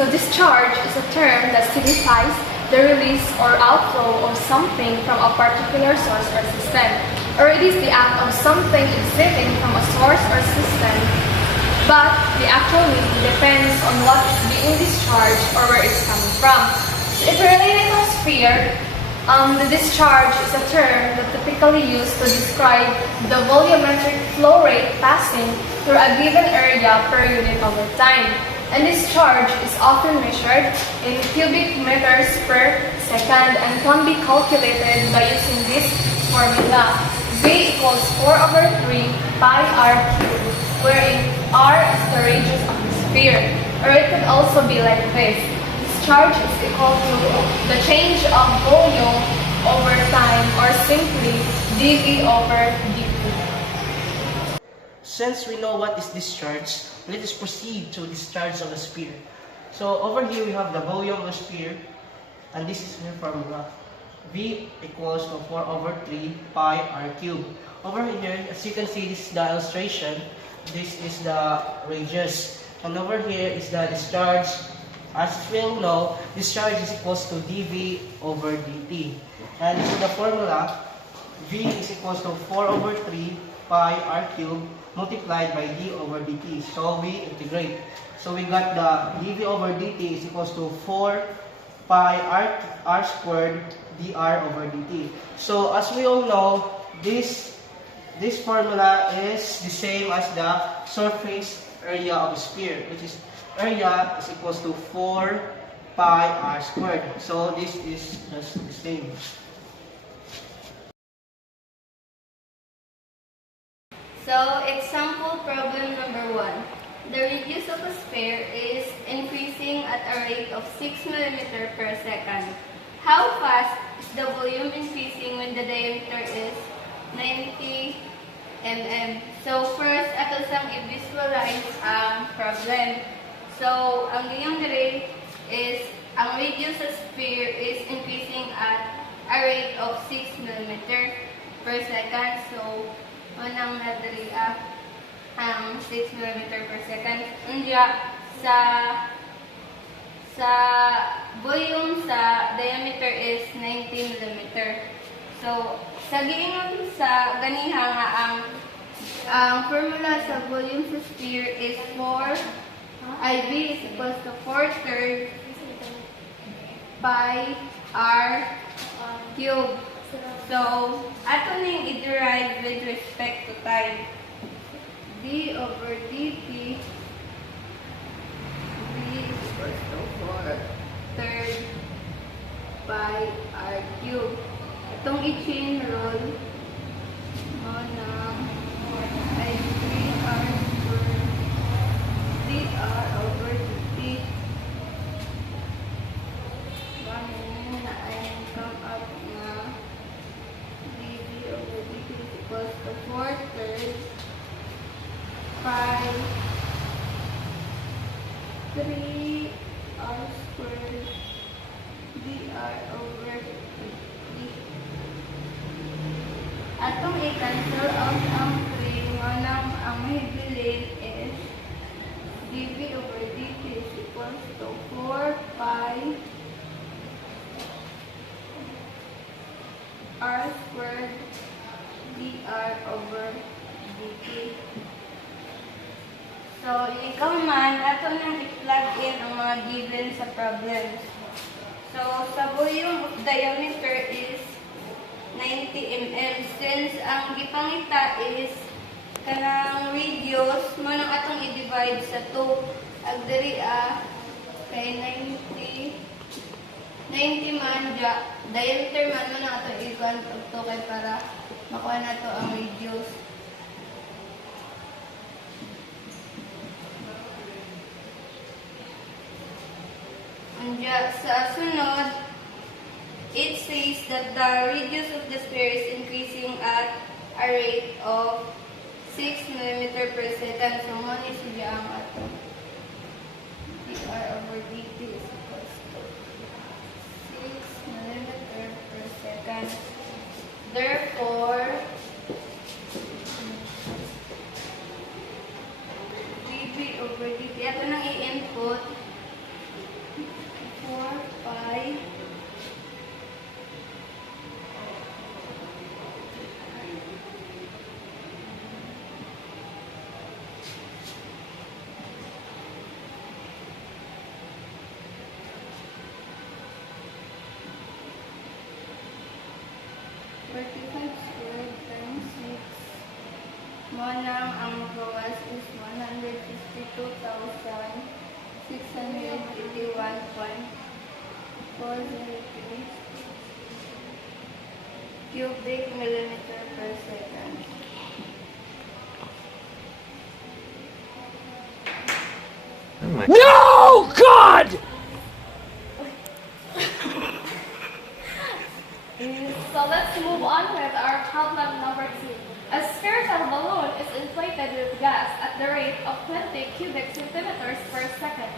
So discharge is a term that signifies the release or outflow of something from a particular source or system, or it is the act of something exiting from a source or system, but the actual meaning depends on what is being discharged or where it's coming from. So if we're related to sphere, the discharge is a term that typically used to describe the volumetric flow rate passing through a given area per unit over time. And discharge is often measured in cubic meters per second and can be calculated by using this formula. V equals 4 over 3 pi r cubed, wherein r is the radius of the sphere. Or it could also be like this. Discharge is equal to the change of volume over time, or simply dV over dt. Since we know what is discharge, let us proceed to discharge of the sphere. So over here we have the volume of the sphere, and this is the formula. V equals to 4 over 3 pi r cubed. Over here, as you can see, this is the illustration. This is the radius. And over here is the discharge. As we all know, discharge is equals to dV over dt. And so the formula, V is equals to 4 over 3 pi r cubed multiplied by d over dt. So we integrate. So we got the dv over dt is equals to 4 pi r squared dr over dt. So as we all know, this formula is the same as the surface area of a sphere, which is area is equals to 4 pi r squared. So this is just the same. So, example problem number 1. The radius of a sphere is increasing at a rate of 6 mm per second. How fast is the volume increasing when the diameter is 90 mm? So, first, ato sang i-visualize ang problem. So, ang ganyang rate is, ang radius of sphere is increasing at a rate of 6 mm per second. So, unang nadali ang 6 mm per second. Unya, sa volume sa diameter is 90 mm. So, sa giingon sa ganiha nga ang formula sa volume sa sphere is 4 IV is equals to 4/3 pi r cubed. So, ato ning i-derive with respect to time. D over dt, V is equals to 4/3 pi r cubed. Itong i-chain rule mo ng ay 3r squared dr over dt. Ganun na ay come up na dv over dt is equals to 4/3 pi 3r squared dr over dt. Atong i-cancel out ang 3, nganang ang mahibilin is dv over dt is equals to 4 pi r squared dr over dt. So, ikaw man, ato nang i-plug in ang mga given sa problems. So, sa volume of diameter is 90 mm. Since ang gipangita is kanang radius, mo nang atong i-divide sa 2. Agdiri kay 90 man dya. Diameter man mo na atong i-count og 2 kay para makuha na to ang radius. Sa sunod, it says that the radius of the sphere is increasing at a rate of 6 mm per second. So, mo ni siya ang ato. dr over dt is equals to 6 mm per second. Therefore, dv over dt. Ato nang i-input ang bawas is 152,681.403 cubic millimeter per second. No, God! So let's move on with our problem number 2. A spherical balloon is inflated with gas at the rate of 20 cubic centimeters per second.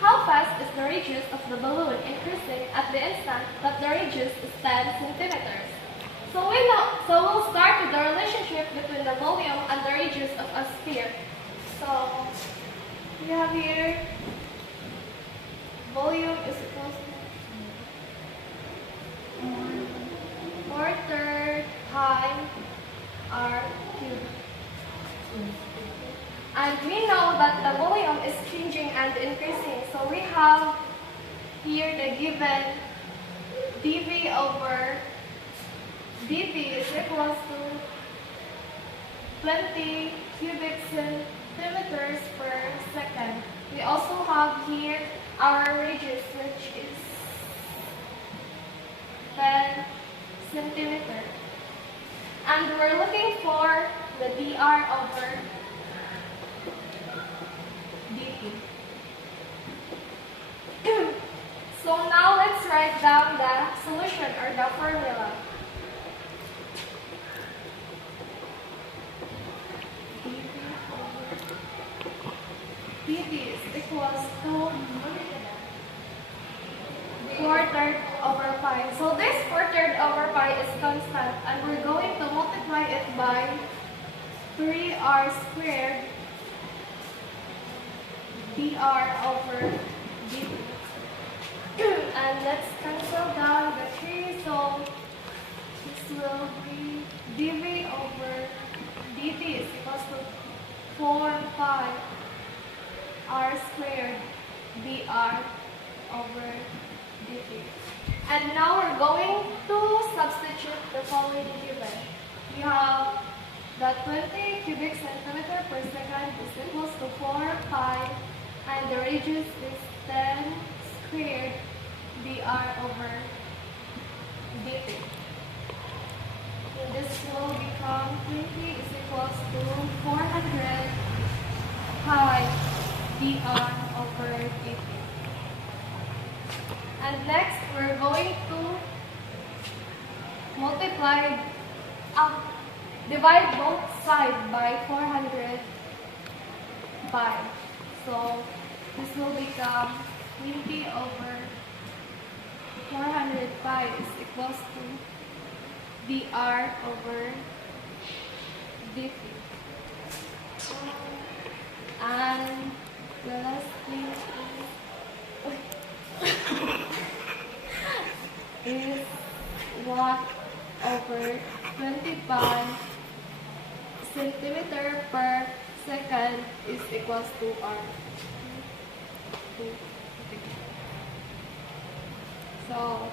How fast is the radius of the balloon increasing at the instant that the radius is 10 centimeters? So we'll start with the relationship between the volume and the radius of a sphere. So we have here volume is equal to quarter time r cubed. And we know that the volume is changing and increasing. So we have here the given dV over dV is equal to 20 cubic centimeters per second. We also have here our radius, which is 10 centimeter. And we're looking for the dr over dt. So now let's write down the solution or the formula. dt is equals to quarter over pi. So this quarter over pi is constant, and we're going to multiply it by 3r squared dr over dt. And let's cancel down the 3, so this will be dv over dt is equals to 4 pi r squared dr over dt. And now we're going to substitute the following given. We have that 20 cubic centimeter per second is equals to 4 pi, and the radius is 10 squared dr over dt. So this will become 20 is equals to 400 pi dr over dt. And next, we're going to divide both sides by 400 pi. So this will become 20 over 400 pi is equals to dr over dt. And the last thing is 1 over 25 centimeter per second is equals to r. So